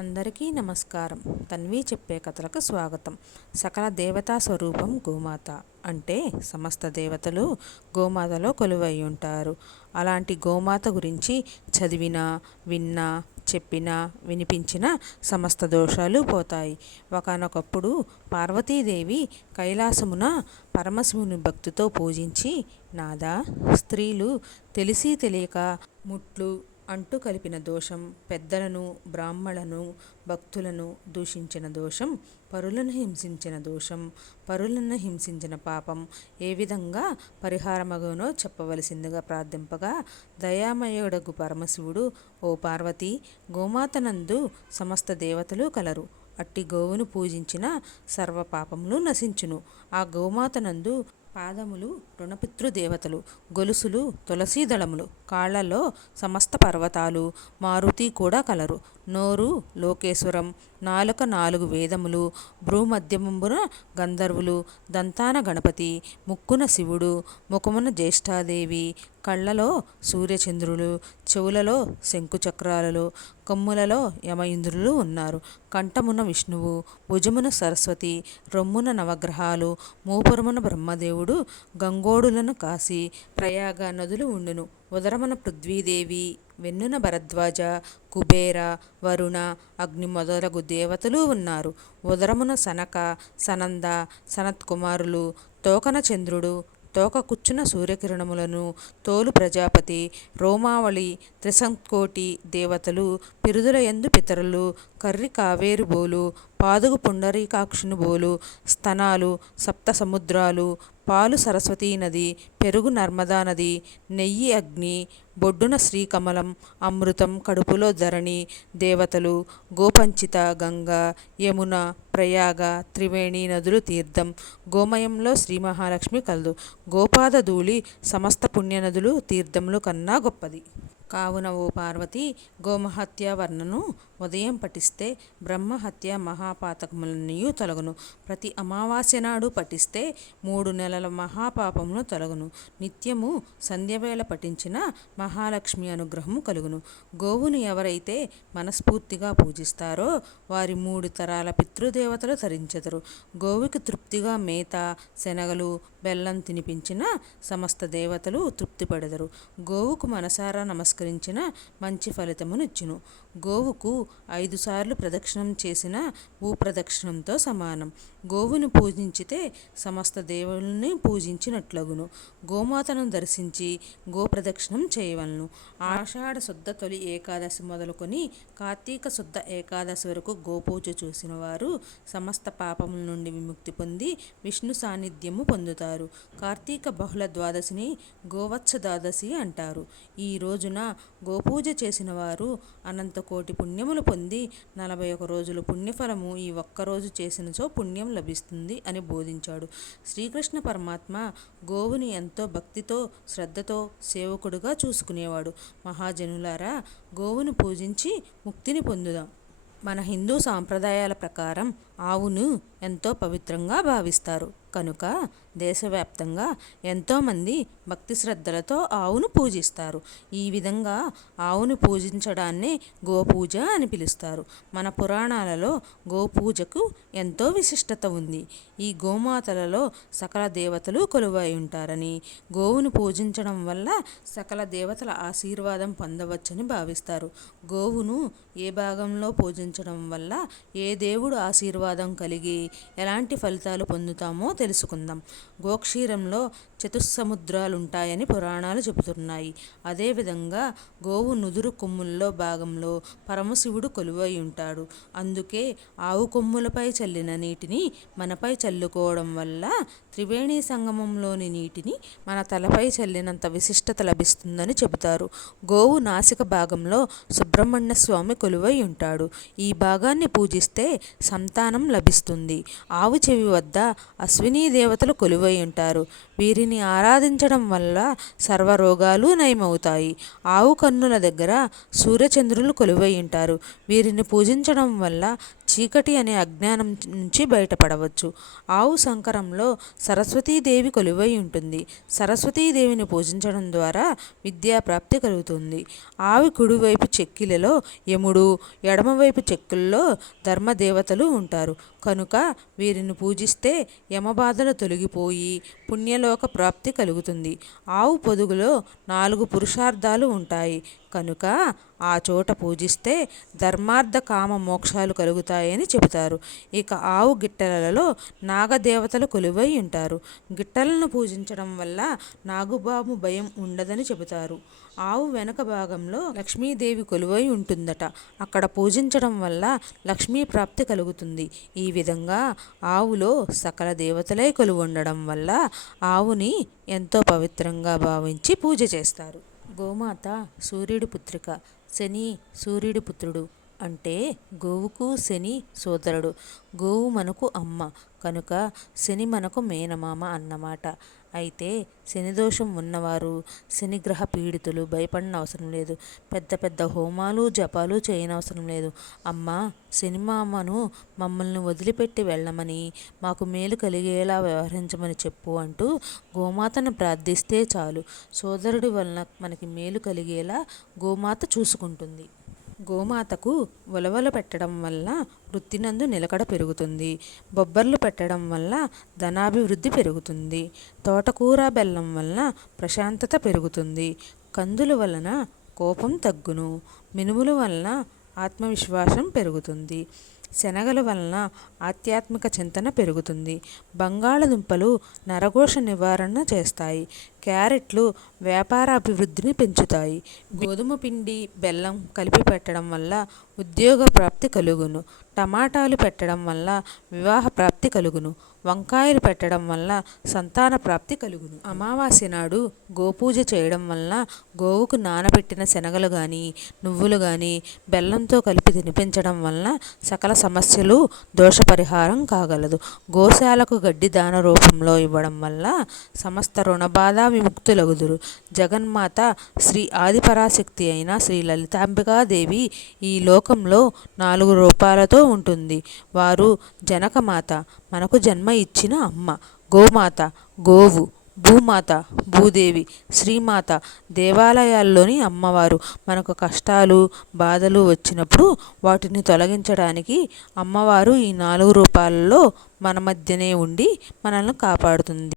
అందరికీ నమస్కారం. తన్వి చెప్పే కథలకు స్వాగతం. సకల దేవతా స్వరూపం గోమాత అంటే సమస్త దేవతలు గోమాతలో కొలువై ఉంటారు. అలాంటి గోమాత గురించి చదివినా, విన్నా, చెప్పినా, వినిపించినా సమస్త దోషాలు పోతాయి. ఒకానొకప్పుడు పార్వతీదేవి కైలాసమున పరమశివుని భక్తితో పూజించి, నాదా, స్త్రీలు తెలిసి తెలియక ముట్లు అంటూ కలిపిన దోషం, పెద్దలను, బ్రాహ్మణులను, భక్తులను దూషించిన దోషం, పరులను హింసించిన దోషం, పరులను హింసించిన పాపం ఏ విధంగా పరిహారమగునో చెప్పవలసిందిగా ప్రార్థింపగా, దయామయుడగు పరమశివుడు, ఓ పార్వతి, గోమాతనందు సమస్త దేవతలు కలరు. అట్టి గోవును పూజించిన సర్వ పాపములు నశించును. ఆ గోమాతనందు పాదములు రుణపితృదేవతలు, గొలుసులు తులసీదళములు, కాళ్లలో సమస్త పర్వతాలు, మారుతి కూడా కలరు. నోరు లోకేశ్వరం, నాలుక 4 వేదములు, భ్రూమధ్యమంబున గంధర్వులు, దంతాన గణపతి, ముక్కున శివుడు, ముఖమున జ్యేష్ఠాదేవి, కళ్ళలో సూర్యచంద్రులు, చెవులలో శంకుచక్రాలలో, కొమ్ములలో యమ ఇంద్రులు ఉన్నారు. కంఠమున విష్ణువు, భుజమున సరస్వతి, రొమ్మున నవగ్రహాలు, మూపురమున బ్రహ్మదేవుడు, గంగోడులను కాసి ప్రయాగ నదులు ఉండును. ఉదరమున పృథ్వీదేవి, వెన్నున భరద్వాజ, కుబేర, వరుణ, అగ్ని మొదలగు దేవతలు ఉన్నారు. ఉదరమున సనక, సనంద, సనత్కుమారులు, తోకన చంద్రుడు, తోక కుచ్చున సూర్యకిరణములను, తోలు ప్రజాపతి, రోమావళి, త్రిశంకోటి దేవతలు, పిరుదుల యందు పితరులు, కర్రి కావేరు బోలు, పాదుగు పుండరీకాక్షుని బోలు, స్తనాలు సప్త సముద్రాలు, పాలు సరస్వతీ నది, పెరుగు నర్మదా నది, నెయ్యి అగ్ని, బొడ్డున శ్రీకమలం, అమృతం కడుపులో ధరణి దేవతలు, గోపంచిత గంగ, యమున, ప్రయాగ, త్రివేణి నదులు తీర్థం, గోమయంలో శ్రీ మహాలక్ష్మి కలదు. గోపాద ధూళి సమస్త పుణ్యనదులు తీర్థములు కన్నా గొప్పది. కావున ఓ పార్వతి, గోమహత్య వర్ణను ఉదయం పఠిస్తే బ్రహ్మహత్య మహాపాతకములన్నీయు తొలగును. ప్రతి అమావాస్య నాడు పఠిస్తే 3 నెలల మహాపాపమును తొలగును. నిత్యము సంధ్యవేళ పఠించిన మహాలక్ష్మి అనుగ్రహము కలుగును. గోవును ఎవరైతే మనస్ఫూర్తిగా పూజిస్తారో వారి 3 తరాల పితృదేవతలు తరించెదరు. గోవుకి తృప్తిగా మేత, శనగలు, బెల్లం తినిపించిన సమస్త దేవతలు తృప్తిపడెదరు. గోవుకు మనసారా నమస్కరించిన మంచి ఫలితమునిచ్చును. గోవుకు 5 సార్లు ప్రదక్షిణం చేసిన భూప్రదక్షిణంతో సమానం. గోవును పూజించితే సమస్త దేవుల్ని పూజించినట్లగును. గోమాతను దర్శించి గోప్రదక్షిణం చేయవలను. ఆషాఢ శుద్ధ తొలి ఏకాదశి మొదలుకొని కార్తీక శుద్ధ ఏకాదశి వరకు గోపూజ చూసిన వారు సమస్త పాపముల నుండి విముక్తి పొంది విష్ణు సాన్నిధ్యము పొందుతారు. కార్తీక బహుళ ద్వాదశిని గోవత్స ద్వాదశి అంటారు. ఈ రోజున గోపూజ చేసిన వారు అనంతకోటి పుణ్యములు పొంది 41 రోజులు పుణ్యఫలము ఈ ఒక్కరోజు చేసినచో పుణ్యం లభిస్తుంది అని బోధించాడు. శ్రీకృష్ణ పరమాత్మ గోవుని ఎంతో భక్తితో, శ్రద్ధతో సేవకుడుగా చూసుకునేవాడు. మహాజనులారా, గోవును పూజించి ముక్తిని పొందుదాం. మన హిందూ సాంప్రదాయాల ప్రకారం ఆవును ఎంతో పవిత్రంగా భావిస్తారు కనుక దేశవ్యాప్తంగా ఎంతోమంది భక్తి శ్రద్ధలతో ఆవును పూజిస్తారు. ఈ విధంగా ఆవును పూజించడాన్నే గోపూజ అని పిలుస్తారు. మన పురాణాలలో గోపూజకు ఎంతో విశిష్టత ఉంది. ఈ గోమాతలలో సకల దేవతలు కొలువై ఉంటారని, గోవును పూజించడం వల్ల సకల దేవతల ఆశీర్వాదం పొందవచ్చని భావిస్తారు. గోవును ఏ భాగంలో పూజించడం వల్ల ఏ దేవుడు ఆశీర్వాదం కలిగి ఎలాంటి ఫలితాలు పొందుతామో తెలుసుకుందాం. గోక్షీరంలో చతుస్సముద్రాలుంటాయని పురాణాలు చెబుతున్నాయి. అదేవిధంగా గోవు నుదురు కొమ్ముల్లో భాగంలో పరమశివుడు కొలువై ఉంటాడు. అందుకే ఆవు కొమ్ములపై చల్లిన నీటిని మనపై చల్లుకోవడం వల్ల త్రివేణి సంగమంలోని నీటిని మన తలపై చల్లినంత విశిష్టత లభిస్తుందని చెబుతారు. గోవు నాసిక భాగంలో సుబ్రహ్మణ్య స్వామి కొలువై ఉంటాడు. ఈ భాగాన్ని పూజిస్తే సంతానం జ్ఞానం లభిస్తుంది. ఆవు చెవి వద్ద అశ్వినీ దేవతలు కొలువై ఉంటారు. వీరిని ఆరాధించడం వల్ల సర్వరోగాలు నయమవుతాయి. ఆవు కన్నుల దగ్గర సూర్యచంద్రులు కొలువై ఉంటారు. వీరిని పూజించడం వల్ల చీకటి అనే అజ్ఞానం నుంచి బయటపడవచ్చు. ఆవు సంకరంలో సరస్వతీదేవి కొలువై ఉంటుంది. సరస్వతీదేవిని పూజించడం ద్వారా విద్యాప్రాప్తి కలుగుతుంది. ఆవి కుడివైపు చెక్కిలలో యముడు, ఎడమవైపు చెక్కుల్లో ధర్మదేవతలు ఉంటారు. కనుక వీరిని పూజిస్తే యమబాధలు తొలగిపోయి పుణ్యలోక ప్రాప్తి కలుగుతుంది. ఆవు పొదుగులో 4 పురుషార్థాలు ఉంటాయి కనుక ఆ చోట పూజిస్తే ధర్మార్థ కామ మోక్షాలు కలుగుతాయని చెబుతారు. ఇక ఆవు గిట్టలలో నాగదేవతలు కొలువై ఉంటారు. గిట్టలను పూజించడం వల్ల నాగుబాము భయం ఉండదని చెబుతారు. ఆవు వెనక భాగంలో లక్ష్మీదేవి కొలువై ఉంటుందట. అక్కడ పూజించడం వల్ల లక్ష్మీ ప్రాప్తి కలుగుతుంది. ఈ విధంగా ఆవులో సకల దేవతలే కొలువుండడం వల్ల ఆవుని ఎంతో పవిత్రంగా భావించి పూజ చేస్తారు. గోమాత సూర్యుడి పుత్రిక. శని సూర్యుడి పుత్రుడు. అంటే గోవుకు శని సోదరుడు. గోవు మనకు అమ్మ కనుక శని మనకు మేనమామ అన్నమాట. అయితే శనిదోషం ఉన్నవారు, శనిగ్రహ పీడితులు భయపడిన అవసరం లేదు. పెద్ద పెద్ద హోమాలు జపాలు చేయనవసరం లేదు. అమ్మ శనిమామను మమ్మల్ని వదిలిపెట్టి వెళ్ళమని, మాకు మేలు కలిగేలా వ్యవహరించమని చెప్పు అంటూ గోమాతను ప్రార్థిస్తే చాలు. సోదరుడి వలన మనకి మేలు కలిగేలా గోమాత చూసుకుంటుంది. గోమాతకు ఉలవలు పెట్టడం వల్ల వృత్తినందు నిలకడ పెరుగుతుంది. బొబ్బర్లు పెట్టడం వల్ల ధనాభివృద్ధి పెరుగుతుంది. తోటకూర బెల్లం వలన ప్రశాంతత పెరుగుతుంది. కందుల వలన కోపం తగ్గును. మినుముల వలన ఆత్మవిశ్వాసం పెరుగుతుంది. శనగల వలన ఆధ్యాత్మిక చింతన పెరుగుతుంది. బంగాళదుంపలు నరఘోష నివారణ చేస్తాయి. క్యారెట్లు వ్యాపార అభివృద్ధిని పెంచుతాయి. గోధుమ పిండి బెల్లం కలిపి పెట్టడం వల్ల ఉద్యోగ ప్రాప్తి కలుగును. టమాటాలు పెట్టడం వల్ల వివాహ ప్రాప్తి కలుగును. వంకాయలు పెట్టడం వల్ల సంతాన ప్రాప్తి కలుగును. అమావాస్య నాడు గోపూజ చేయడం వల్ల గోవుకు నానబెట్టిన శనగలు కానీ నువ్వులు కానీ బెల్లంతో కలిపి తినిపించడం వలన సకల సమస్యలు దోషపరిహారం కాగలదు. గోశాలకు గడ్డి దాన రూపంలో ఇవ్వడం వల్ల సమస్త రుణబాధ విముక్తులగుదురు. జగన్మాత శ్రీ ఆదిపరాశక్తి అయిన శ్రీ లలితాంబికాదేవి ఈ లోకంలో 4 రూపాలతో ఉంటుంది. వారు జనకమాత, మనకు జన్మ ఇచ్చిన అమ్మ. గోమాత గోవు, భూమాత భూదేవి, శ్రీమాత దేవాలయాల్లోని అమ్మవారు. మనకు కష్టాలు బాధలు వచ్చినప్పుడు వాటిని తొలగించడానికి అమ్మవారు ఈ 4 రూపాలలో మన మధ్యనే ఉండి మనల్ని కాపాడుతుంది.